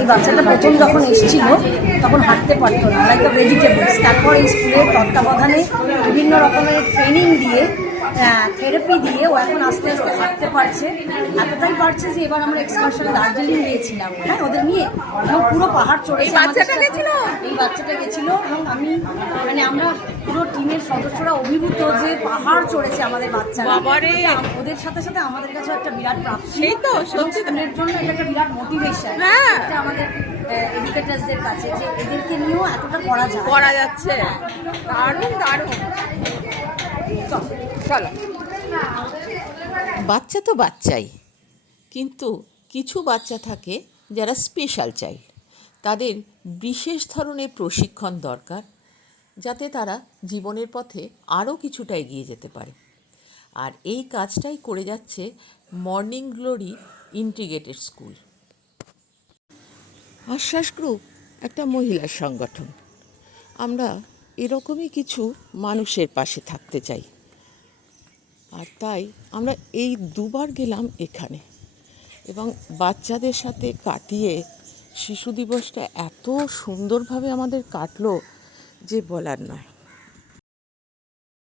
এই বাচ্চাটা প্রথম যখন এসেছিল তখন হাঁটতে পারতো না, লাইক ভেজিটেবলস। তারপর এই স্কুলের তত্ত্বাবধানে বিভিন্ন রকমের ট্রেনিং দিয়ে, থেরাপি দিয়ে ও এখন আস্তে আস্তে হাঁটতে পারছে। এতটাই পারছে যে এবার আমরা এক্সকারশনে দার্জিলিং গিয়েছিলাম, হ্যাঁ, ওদের নিয়ে, এবং পুরো পাহাড় চড়েছে। এই বাচ্চাটা গেছিল এবং আমি মানে আমরা পুরো টিমের সদস্যরা অভিভূত যে পাহাড় চড়েছে আমাদের বাচ্চারা। ওদের সাথে সাথে আমাদের কাছে একটা বিরাট প্রাপ্তি, স্কুলের জন্য এটা একটা বিরাট মোটিভেশন এটা আমাদের এডুকেটার্সদের কাছে, যে এদেরকে নিয়েও এতটা করা যাচ্ছে। দারুণ দারুণ। চলো। বাচ্চা তো বাচ্চাই, কিন্তু কিছু বাচ্চা থাকে যারা স্পেশাল চাইল্ড, তাদের বিশেষ ধরনের প্রশিক্ষণ দরকার, যাতে তারা জীবনের পথে আরও কিছুটা এগিয়ে যেতে পারে। আর এই কাজটাই করে যাচ্ছে মর্নিং গ্লোরি ইন্টিগ্রেটেড স্কুল। আশ্বাস গ্রুপ একটা মহিলা সংগঠন। আমরা এরকমই কিছু মানুষের পাশে থাকতে চাই, আর তাই আমরা এই দুবার গেলাম এখানে, এবং বাচ্চাদের সাথে কাটিয়ে শিশু দিবসটা এত সুন্দরভাবে আমাদের কাটলো যে বলার নয়।